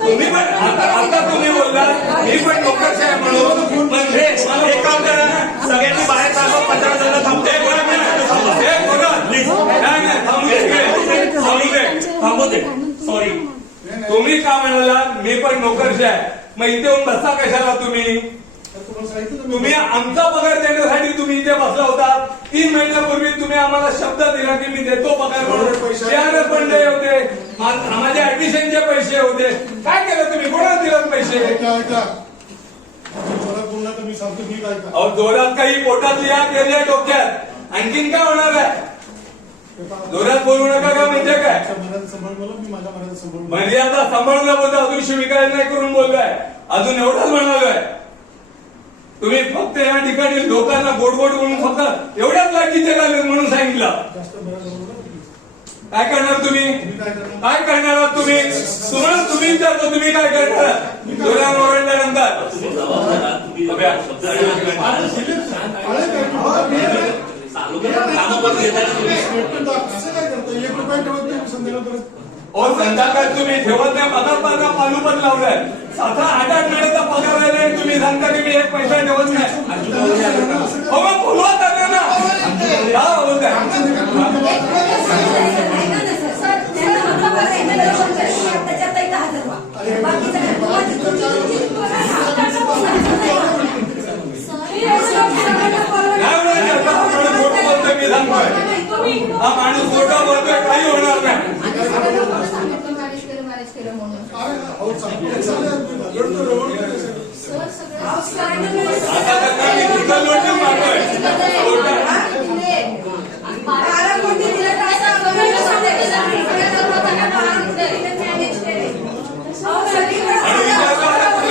तुम्ही पण आता तुम्ही बोलला मी पण लोकशाही आहे म्हणून एक काम करा ना, सगळ्यांनी बाहेर थांबा, 15 जण थांबते थांबू दे. सॉरी तुम्ही का म्हणाला मी पण नोकरशाही आहे, मग इथे येऊन बसता कशाला तुम्ही? तुम्ही आमचा पगार देण्यासाठी तुम्ही इथे बसला होता. 3 महिन्यापूर्वी तुम्ही आम्हाला शब्द दिला की मी देतो पगार म्हणून. शेअर पण होते, माझ्या ऍडमिशनचे पैसे होते. काय केलं तुम्ही? कोणाला दिलात पैसे? अहो जोरात काही पोटात लिहा, केल्या डोक्यात, आणखीन काय होणार आहे? जोरात बोलू नका का म्हणजे काय? मर्यादा सांभाळून बोलता, अजून शिविकाय नाही करून बोलताय, अजून एवढंच म्हणालोय. तुम्ही फक्त या ठिकाणी लोकांना गोड गोड बोलून फक्त एवढ्याच लायकीचे झाले म्हणून सांगितलं. काय करणार तुम्ही? काय करणार आहात तुम्ही? तुम्हाला तुम्ही विचारतो तुम्ही काय करणार? जोरात ओरडल्यानंतर संध्याकाळ तुम्ही ठेवत नाही. पगार पालू पण लावलाय. 7-8 महिन्याचा पगार राहिला आणि तुम्ही सांगता की मी एक पैसा ठेवत नाही. मग बोलवा त्यांना ना. का बोलताय? हा माणूस खोटा बोलतोय, काही होणार नाही. आता त्यांना मी लिगल नोटीस मारतोय.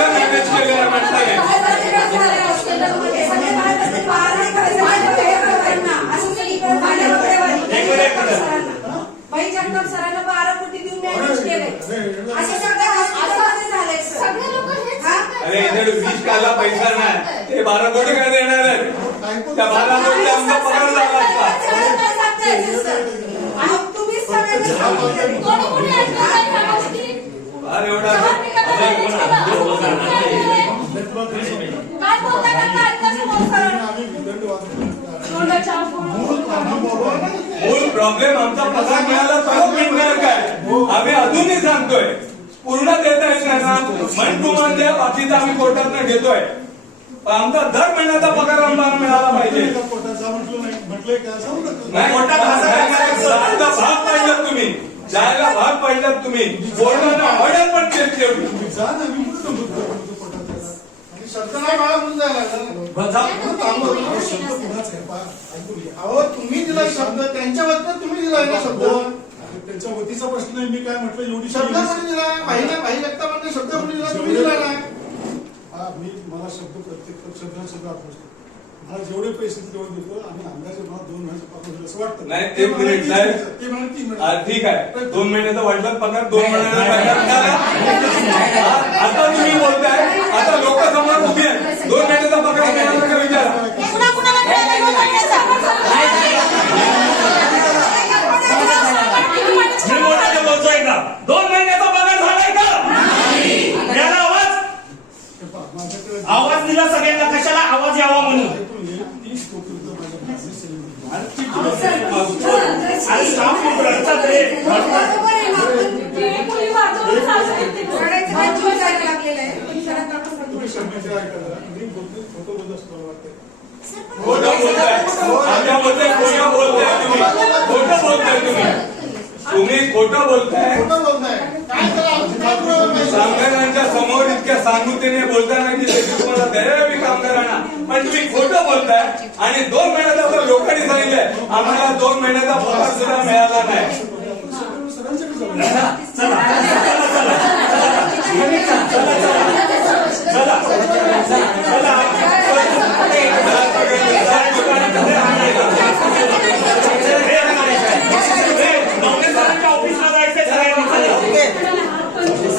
मॅनेज केलेल्या माणसाने सरांना 12 कोटी देऊन मॅनेज केलंय. असे सगळ्या हॉस्पिटलमध्ये झालंय. सगळे लोक अरे इथे 20 काला पैसा नाही, ते 12 कोटी काय देणार आहेत? त्या 12 कोटी आमचा पगार झाला असता. तुम्हीच सगळ्यांनी एवढा मूळ प्रॉब्लेम आमचा पगार मिळाला तर मिळणार काय? आम्ही अजूनही सांगतोय, पूर्ण देता येत नाही ना. मन टू मन द्या, बाकीचं आम्ही कोर्टात घेतोय. आमचा दर महिन्याचा पगार आम्हाला मिळाला पाहिजे. जायला भाग पाहिलात तुम्ही, जायला भाग पाहिलात तुम्ही. कोर्टाने ऑर्डर पण केली तेवढी. अहो तुम्ही दिला शब्द, त्यांच्या वतीनं तुम्ही दिलाय ना शब्द. त्यांच्या वतीचा प्रश्न नाही. मी काय म्हटलं, एवढी शब्द कोणी दिला? भाई जगतापांना शब्द कोणी दिला? तुम्ही दिला ना. मी मला शब्द प्रत्येक शब्द आठवतो. मला जेवढे पैसे तेवढे देतो आणि अंदाजे मला 2 महिन्याचा पगार असं वाटतं. नाही ते मिनिट साहेब, ठीक आहे. 2 महिन्याचा वाढला पगार, 2 महिन्याचा पगार. आता तुम्ही बोलताय, आता लोक समोर उभी आहेत. 2 महिन्याचा पगार मिळाला का विचारा. मी मोठ्याने बोलतोय का? 2 महिन्याचा पगार झालाय का? त्याला आवाज दिला सगळ्यांना. कशाला आवाज यावा म्हणून? तुम्ही खोटं बोलताय. कामगारांच्या समोर इतक्या सांगुतेने बोलताना की तुम्हाला दयावी कामगारांना, पण तुम्ही खोटं बोलताय. आणि 2 महिन्याचा लोकांनी सांगितलंय आम्हाला 2 महिन्याचा पगार सुद्धा मिळाला नाही. चला